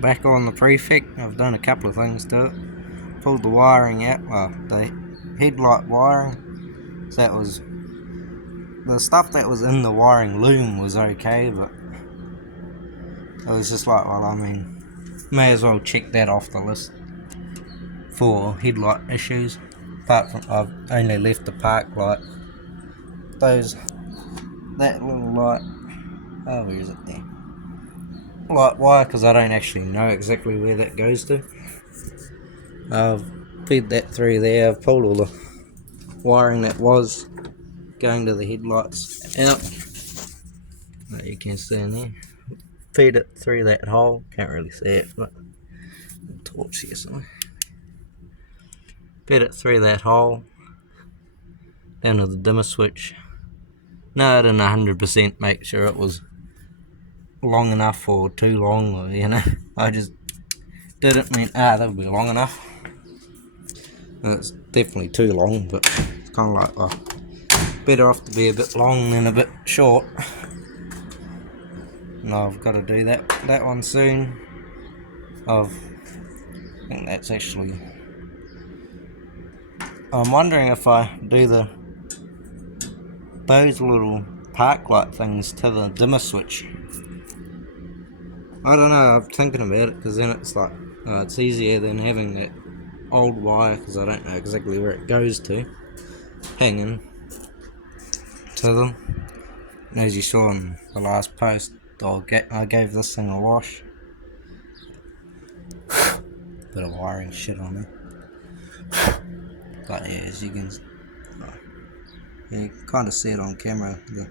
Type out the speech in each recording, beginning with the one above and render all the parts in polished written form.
back on the Prefect. I've done a couple of things to it. Pulled the wiring out, well, the headlight wiring. So that was, the stuff that was in the wiring loom was okay, but it was just like, well, I mean, may as well check that off the list for headlight issues. Apart from, I've only left the park light. That little light, oh, where is it there? Light wire, because I don't actually know exactly where that goes to. I've fed that through there. I've pulled all the wiring that was going to the headlights out. That you can see in there. Feed it through that hole. Can't really see it, but torch here somewhere. Fed it through that hole down to the dimmer switch. No, I didn't 100% make sure it was long enough or too long, or you know, I just did it and went, that'll be long enough. And it's definitely too long, but it's kind of like, well, better off to be a bit long than a bit short. And I've got to do that one soon. I think that's actually, I'm wondering if I do those little park light things to the dimmer switch. I don't know, I'm thinking about it, because then it's like, it's easier than having that old wire, because I don't know exactly where it goes to, hanging to them. And as you saw in the last post, I gave this thing a wash. Bit of wiring shit on it. But yeah, as you can kind of see it on camera, the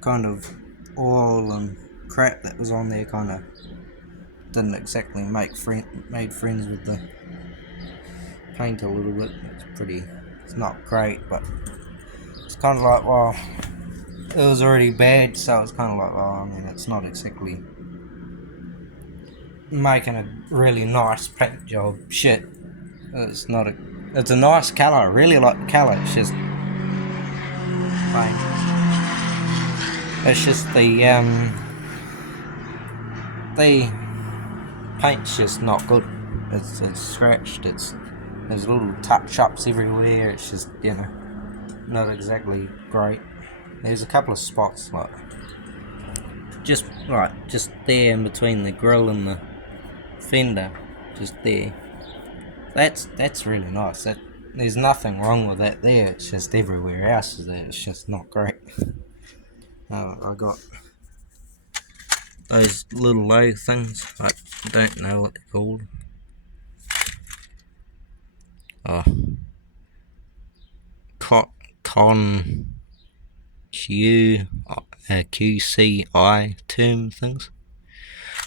kind of oil and crap that was on there kind of didn't exactly made friends with the paint a little bit. It's not great, but it's kind of like, well, it was already bad, so it's kind of like, well, I mean, it's not exactly making a really nice paint job. Shit, it's a nice colour. I really like the colour. It's just paint. It's just the paint's just not good. It's scratched. There's little touch-ups everywhere. It's just, you know, not exactly great. There's a couple of spots just there in between the grill and the fender, just there. That's really nice. There's nothing wrong with that there. It's just everywhere else is there. It's just not great. I got those little low things. I don't know what they're called. Con QCI term things.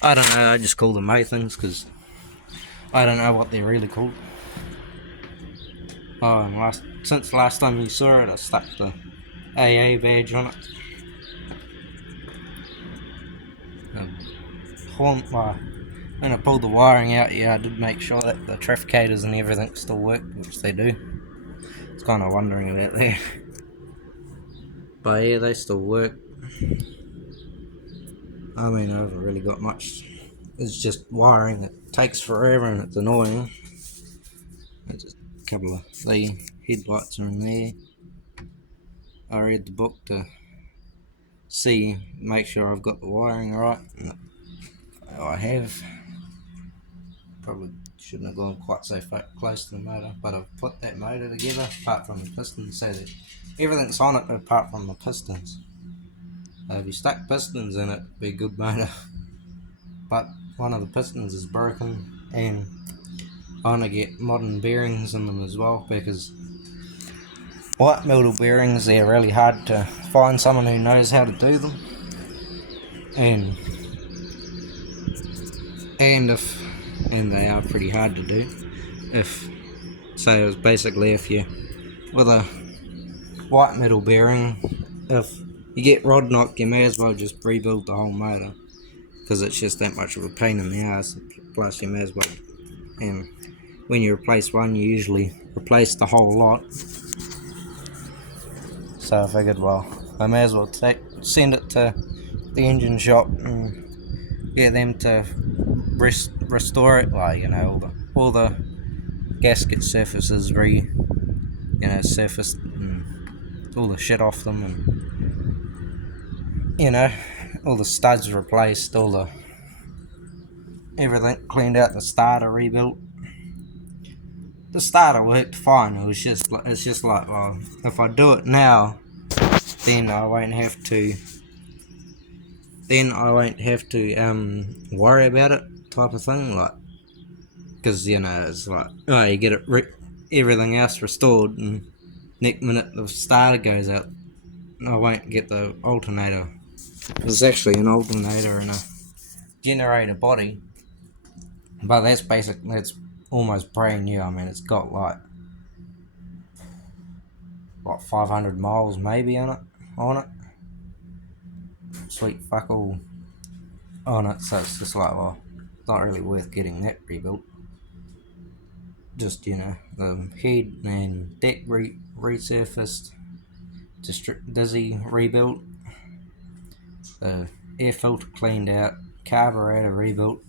I don't know, I just call them May things because I don't know what they're really called. Since last time you saw it, I stuck the AA badge on it. When I pulled the wiring out, I did make sure that the trafficators and everything still work, which they do. I was kind of wondering about that. But yeah, they still work. I mean, I haven't really got much. It's just wiring that takes forever and it's annoying. There's just a couple of the headlights are in there. I read the book to make sure I've got the wiring right. I have. Probably shouldn't have gone quite so close to the motor, but I've put that motor together apart from the pistons so that everything's on it apart from the pistons. If you stuck pistons in it, it'd be a good motor. But one of the pistons is broken, and I want to get modern bearings in them as well, because white metal bearings, they're really hard to find someone who knows how to do them. And they are pretty hard to do. If you, with a white metal bearing, if you get rod knock, you may as well just rebuild the whole motor, because it's just that much of a pain in the ass. Plus, you may as well, and when you replace one, you usually replace the whole lot. So I figured, well, I may as well send it to the engine shop and get them to restore it, like, you know, all the gasket surfaces surfaced, and all the shit off them, and you know, all the studs replaced, everything cleaned out, the starter rebuilt. The starter worked fine. It's just like, well, if I do it now, then I won't have to. Worry about it, type of thing, like, because it's like, oh, you get everything else restored, and next minute the starter goes out, I won't get the alternator. There's actually an alternator and a generator body, but that's almost brand new. I mean, it's got like 500 miles maybe on it. Sweet fuck all on it, so it's just like, well, it's not really worth getting that rebuilt. Just, the head and deck resurfaced, dizzy rebuilt, the air filter cleaned out, carburetor rebuilt,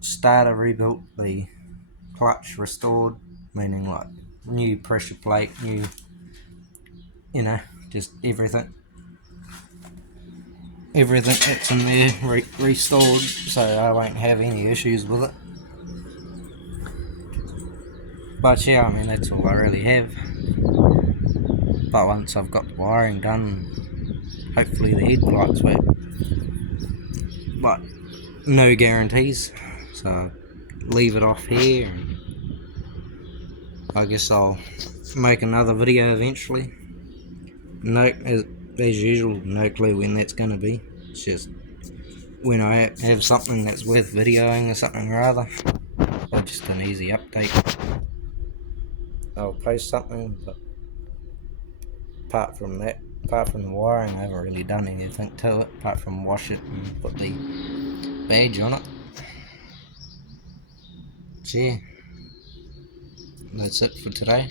starter rebuilt, the clutch restored, meaning like new pressure plate, new, just everything that's in there restored, so I won't have any issues with it. But yeah, I mean, that's all I really have. But once I've got the wiring done, hopefully the headlights work. But no guarantees, so I'll leave it off here, and I guess I'll make another video eventually. As usual, no clue when that's going to be. It's just when I have something that's worth videoing or something or other, or just an easy update, I'll post something. But apart from the wiring, I haven't really done anything to it apart from wash it and put the badge on it. So yeah, that's it for today.